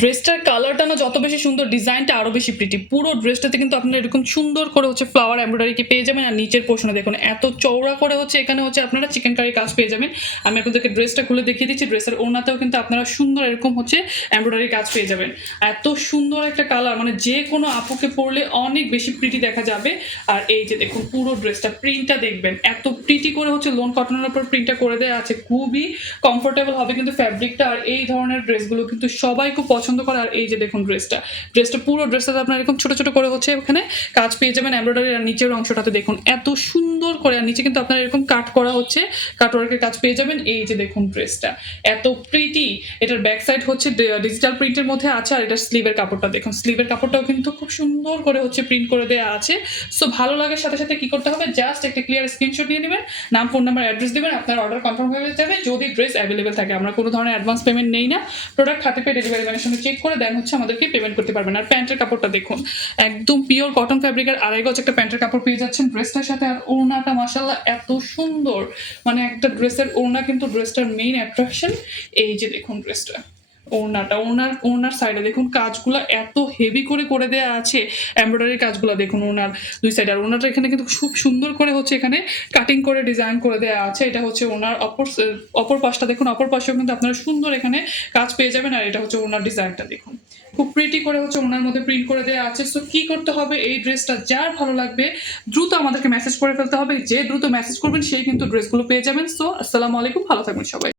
ড্রেসটার কালারটা না যত বেশি সুন্দর, ডিজাইনটা আরো বেশি প্রিটি। পুরো ড্রেসটাতে কিন্তু আপনারা এরকম সুন্দর করে হচ্ছে ফ্লাওয়ার এমব্রয়ডারি কি পেয়ে যাবেন। আর নিচের পোর্শনে দেখুন এত চওড়া করে হচ্ছে এখানে হচ্ছে আপনারা চিকেন কারি কাজ পেয়ে যাবেন। আমি আপনাদেরকে ড্রেসটা খুলে দেখিয়ে দিচ্ছি। ড্রেসের ওড়নাতেও কিন্তু আপনারা সুন্দর এরকম হচ্ছে এমব্রয়ডারি কাজ পেয়ে যাবেন। এত সুন্দর একটা কালার, মানে যে কোনো আপুকে পরলে অনেক বেশি প্রিটি দেখা যাবে। আর এই যে দেখুন পুরো ড্রেসটা প্রিন্টটা দেখবেন, এত প্রিটি করে হচ্ছে লোন কটনের উপর প্রিন্টটা করে দেওয়া আছে। খুবই কমফোর্টেবল হবে কিন্তু ফ্যাব্রিকটা। আর এই ধরনের ড্রেসগুলো কিন্তু সবাই খুব পছন্দ করে। আর এই যে দেখুন ড্রেসটা পুরো ড্রেসটাতে আপনার এরকম ছোট ছোট করে হচ্ছে এখানে কাজ পেয়ে যাবেন এমব্রয়ডারি। আর নিচের অংশটাতে দেখুন এত সুন্দর করে, আর নিচে কিন্তু আপনার এরকম কাট করা হচ্ছে, কাটওয়ার্কের কাজ পেয়ে যাবেন। এই যে দেখুন ড্রেসটা এত প্রিটি। এটার ব্যাক সাইড হচ্ছে ডিজিটাল প্রিন্টের মধ্যে আছে। আর এটার স্লিভের কাপড়টা দেখুন, স্লিভের কাপড়টাও কিন্তু খুব সুন্দর করে হচ্ছে প্রিন্ট করে দেওয়া আছে। সো ভালো লাগার সাথে সাথে কি করতে হবে, জাস্ট একটা ক্লিয়ার স্ক্রিনশট নিয়ে নেবেন, নাম, ফোন নাম্বার, অ্যাড্রেস দেবেন, আপনার অর্ডার কনফার্ম হয়ে যাবে। যদি ড্রেস অ্যাভেলেবেল থাকে, আমরা কোনো ধরনের অ্যাডভান্স পেমেন্ট নেই না। প্রোডাক্ট হাতে পেয়ে ডেলিভারি ম্যানের সঙ্গে চেক করে দেন হচ্ছে আমাদেরকে পেমেন্ট করতে পারবেন। আর প্যান্টের কাপড়টা দেখুন, একদম পিওর কটন ফ্যাব্রিকের আড়াই গজ একটা প্যান্টের কাপড় পেয়ে যাচ্ছেন ড্রেসটার সাথে। আর ওড়নাটা মাশাআল্লাহ এত সুন্দর, মানে একটা ড্রেসের ওড়না কিন্তু ড্রেসটার মেইন অ্যাট্রাকশন। এই যে দেখুন ড্রেসটা ওড়নাটা, ওড়নার সাইডে দেখুন কাজগুলো এত হেভি করে করে দেওয়া আছে, এমব্রয়ডারি কাজগুলো দেখুন ওড়নার দুই সাইড। আর ওড়নাটা এখানে কিন্তু খুব সুন্দর করে হচ্ছে এখানে কাটিং করে ডিজাইন করে দেওয়া আছে। এটা হচ্ছে ওনার অপর পাশটা দেখুন, অপর পাশেও কিন্তু আপনারা সুন্দর এখানে কাজ পেয়ে যাবেন। আর এটা হচ্ছে ওনার ডিজাইনটা দেখুন, খুব প্রিটি করে হচ্ছে ওনার মধ্যে প্রিন্ট করে দেওয়া আছে। সো কি করতে হবে, এই ড্রেসটা যার ভালো লাগবে দ্রুত আমাদেরকে মেসেজ করে ফেলতে হবে। যে দ্রুত মেসেজ করবেন সেই কিন্তু ড্রেসগুলো পেয়ে যাবেন। সো আসসালামু আলাইকুম, ভালো থাকবেন সবাই।